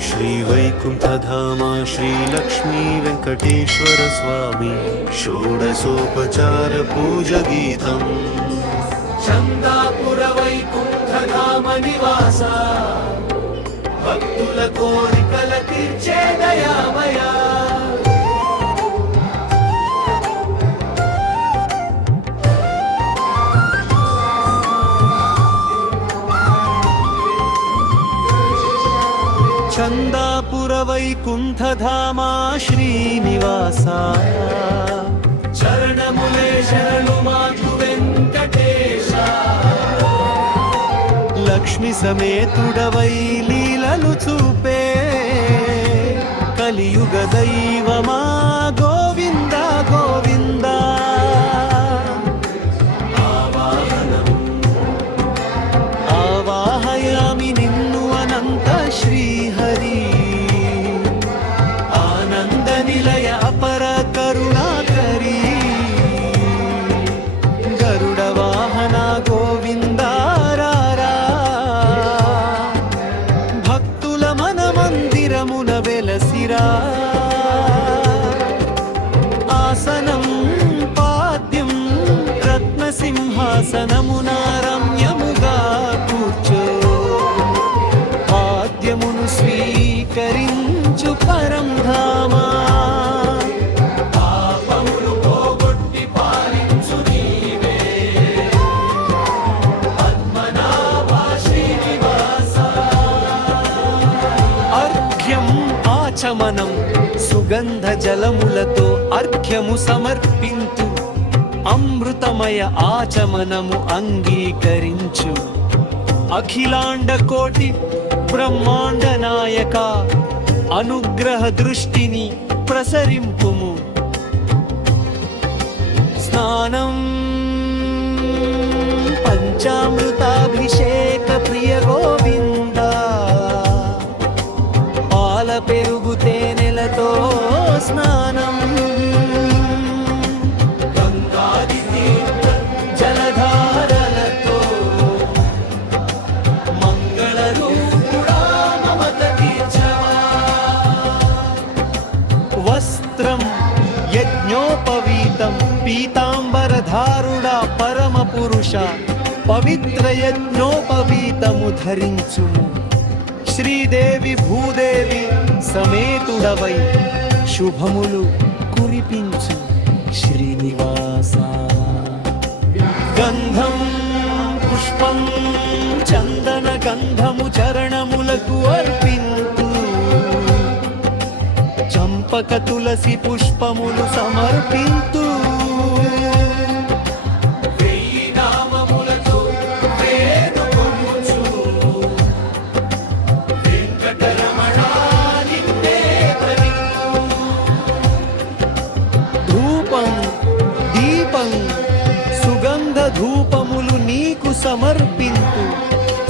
श्रीवैकुण्ठधाम श्रीलक्ष्मी वेङ्कटेश्वर स्वामी षोडशोपचार पूजगीतम् चन्दापुर वैकुण्ठधाम निवास भक्तुल कोरिकल तीर्चे दयामया चन्दापुर वैकुण्ठधाम श्रीनिवास चरणमुले शरणु मातु वेङ्कटेश लक्ष्मी समेतुडवै लीलनु चूपे కలియుగ దైవమా గోవింద గోవింద ఆవాహయామి నిన్ను అనంత శ్రీహరి ఆనంద నిలయ అపర కరుణాకరి గరుడ వాహన గోవింద రారా భక్తుల మన మందిరమున వెలసిరా ఆసనం పాద్యం రత్నసింహాసనమున రమ్యముగా కూర్చో పాద్యమును స్వీకరించు పరంధామా పాపములు పోగొట్టి పాలించు నీవే పద్మనాభ శ్రీనివాస అర్ఘ్యం ఆచమనం సుగంధ జలములతో అర్ఘ్యము సమర్పించు అమృతమయ ఆచమనము అంగీకరించు అఖిలాండ కోటి బ్రహ్మాండ నాయక అనుగ్రహ దృష్టిని ప్రసరింపుము స్నానం పంచామృతాభిషేక ప్రియ గోవింద పాల పెరుగు తేనెలతో స్నానం గంగాది తీర్థ జలధారలతో మంగళ రూపుడా మమత తీర్చవా వస్త్రం యజ్ఞోపవీతం పీతాంబరధారుడా పరమ పురుష పవిత్ర యజ్ఞోపవీతము ధరించుము శ్రీదేవి భూదేవి సమేతుడవై శుభములు కురిపించు శ్రీనివాస గంధం పుష్పం చందన గంధము చరణములకు అర్పింతు చంపక తులసి పుష్పములు సమర్పింతు వెయ్యి నామములతో వేడుకొనుచు వెంకటరమణ నిన్నే భజింతు ధూపం దీపం సుగంధ ధూపములు నీకు సమర్పింతు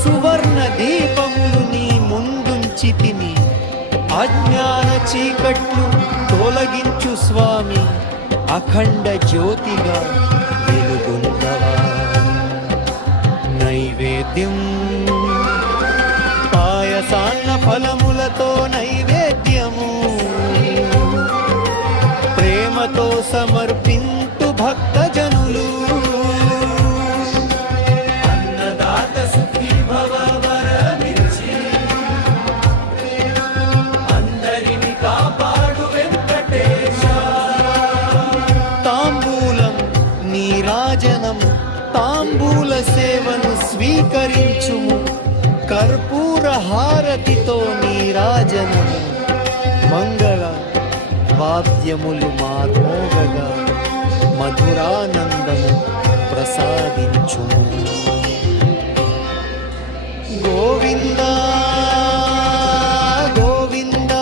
సువర్ణ దీపములు నీ ముందుంచి తిని అజ్ఞాన చీకట్లు తొలగించు స్వామి అఖండ జ్యోతిగా వెలుగొందవా నైవేద్యం పాయసాన్న ఫలములతో నైవేద్యము ప్రేమతో సమర్పింతు భక్తజనులు అన్నదాత సుఖీ భవ వరమిచ్చి అందరిని కాపాడు వెంకటేశ తాంబూలం నీరాజనం తాంబూల సేవను స్వీకరించుము కర్పూర హారతితో నీరాజనము మంగళ వాద్యములు మాధోగగా మధురానందము ప్రసాదించుము గోవింద గోవింద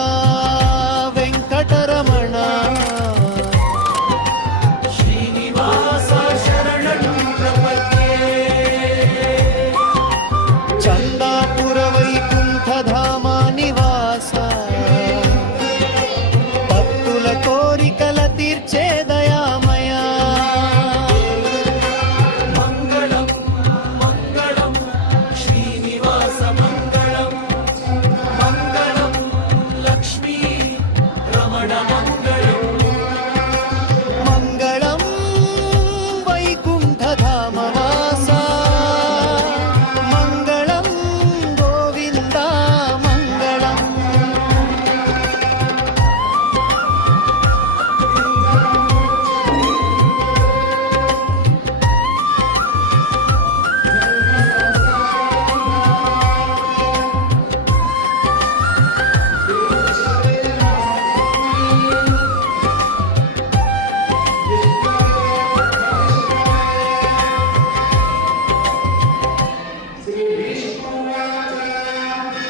వెంకటరమణ శ్రీనివాస శరణం ప్రపద్యే చందాపుర వైకుంఠధామ నివాస భక్తుల కోరికల తీర్చే దయామయా మంగళం మంగళం శ్రీనివాస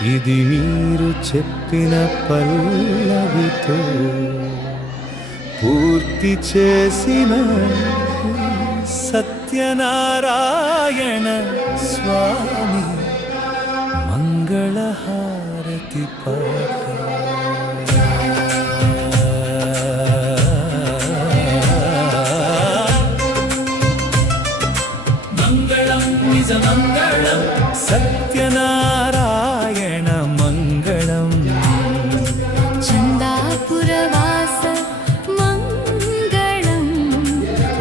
ఇది మీరు చెప్పిన పల్లవితో పూర్తి చేసిన సత్యనారాయణ స్వామి మంగళహారతి పాట. మంగళం నిజ మంగళం సత్యనారాయణ మంగళం. చందాపురవాస మంగళం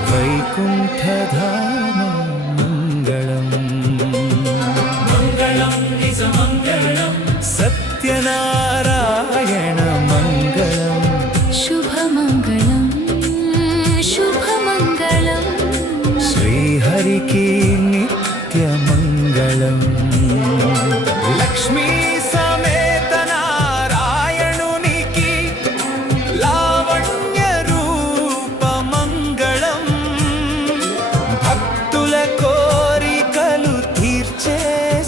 వైకుంఠధామ మంగళం. మంగళం నిజ మంగళం సత్యనారాయణ మంగళం. శుభమంగళం శుభమంగళం శ్రీహరికి నిత్యమంగళం. లక్ష్మీ సమేత నారాయణునికి లావణ్య రూప మంగళం. భక్తుల కోరికలు తీర్చే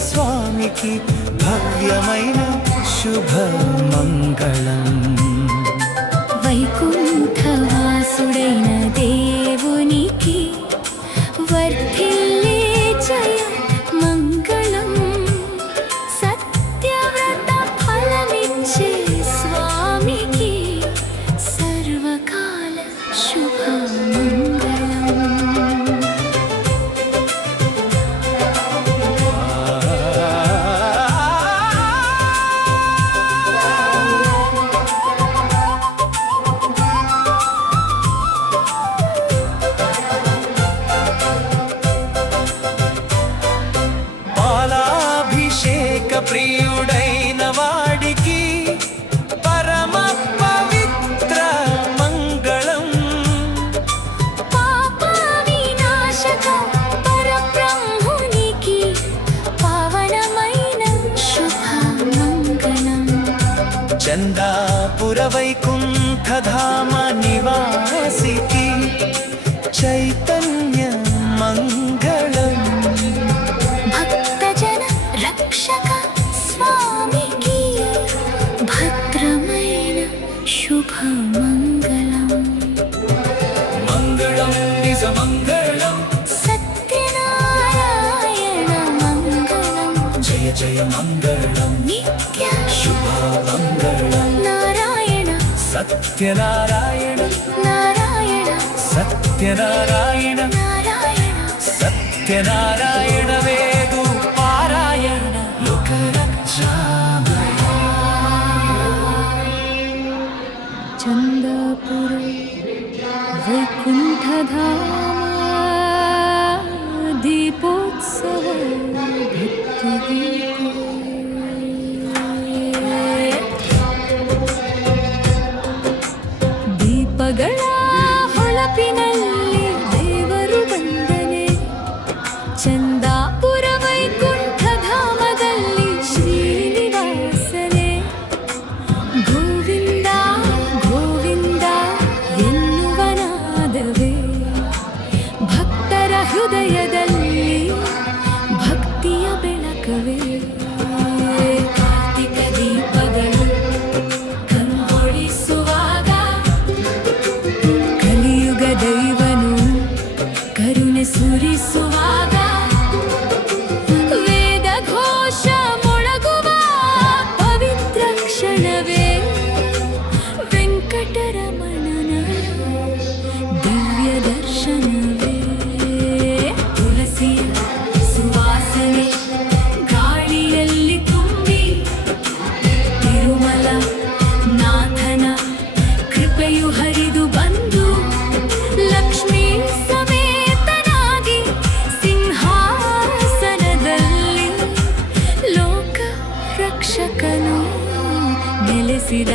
స్వామికి భవ్యమైన శుభ మంగళం. వైకుంఠవాసుడైన దేవునికి వర్ధిల్లే జయ మంగళం. సత్యవ్రత ఫలమిచ్చే స్వామికి సర్వకాల శుభ మంగళం. పాలాభిషేక ప్రియుడైన వాడికి పరమ పవిత్ర మంగళం. పాప వినాశక పరబ్రహ్మునికి పావనమైన శుభ మంగళం. చందాపుర వైకుంఠధామ నివాసికి చైతన్య మంగళం. భక్తజన రక్షక స్వామికి భద్రమైన శుభ మంగళం. మంగళం నిజ మంగళం సత్యనారాయణ మంగళం. జయ జయ మంగళం నిత్య శుభ మంగళం నారాయణ సత్యనారాయణ నారాయణ సత్యనారాయణ నారాయణ సత్యనారాయణ వేదు పారాయణ లోకరక్షామయ. చందాపుర వైకుంఠధామ దీపోత్సవ భక్తిగీతే. ದೀಪಗಳ ಹೊಳಪಿನಲ್ಲಿ ದೇವರು ಬಂದನೆ. ಚಂದಾಪುರ ವೈಕುಂಠಧಾಮದಲ್ಲಿ ಶ್ರೀನಿವಾಸನೆ. ಗೋವಿಂದ ಗೋವಿಂದ ಎನ್ನುವನಾದವೇ ಭಕ್ತರ ಹೃದಯದಲ್ಲಿ ಭಕ್ತಿಯ ಬೆಳಕವೇ. ಕಾರ್ತಿಕ ದೀಪಗಳು ಕಂಗೊಳಿಸುವಾಗ ಕಲಿಯುಗ ದೈವನು ಕರುಣೆ ಸುರಿಸುವಾಗ ವೇದ ಘೋಷ ಮೊಳಗುವ ಪವಿತ್ರ ಕ್ಷಣವೇ. ವೆಂಕಟರಮಣನ ದಿವ್ಯ ದರ್ಶನವೇ. ತುಳಸಿಯ ಸುವಾಸನೆ ಗಾಳಿಯಲ್ಲಿ ತುಂಬಿ ತಿರುಮಲ ನಾಥನ ಕೃಪೆಯು ಹರಿದು ಬಂದು ಲಕ್ಷ್ಮೀ ಸಮೇತನಾಗಿ ಸಿಂಹಾಸನದಲ್ಲಿ ಲೋಕ ರಕ್ಷಕನು ನೆಲೆಸಿದ.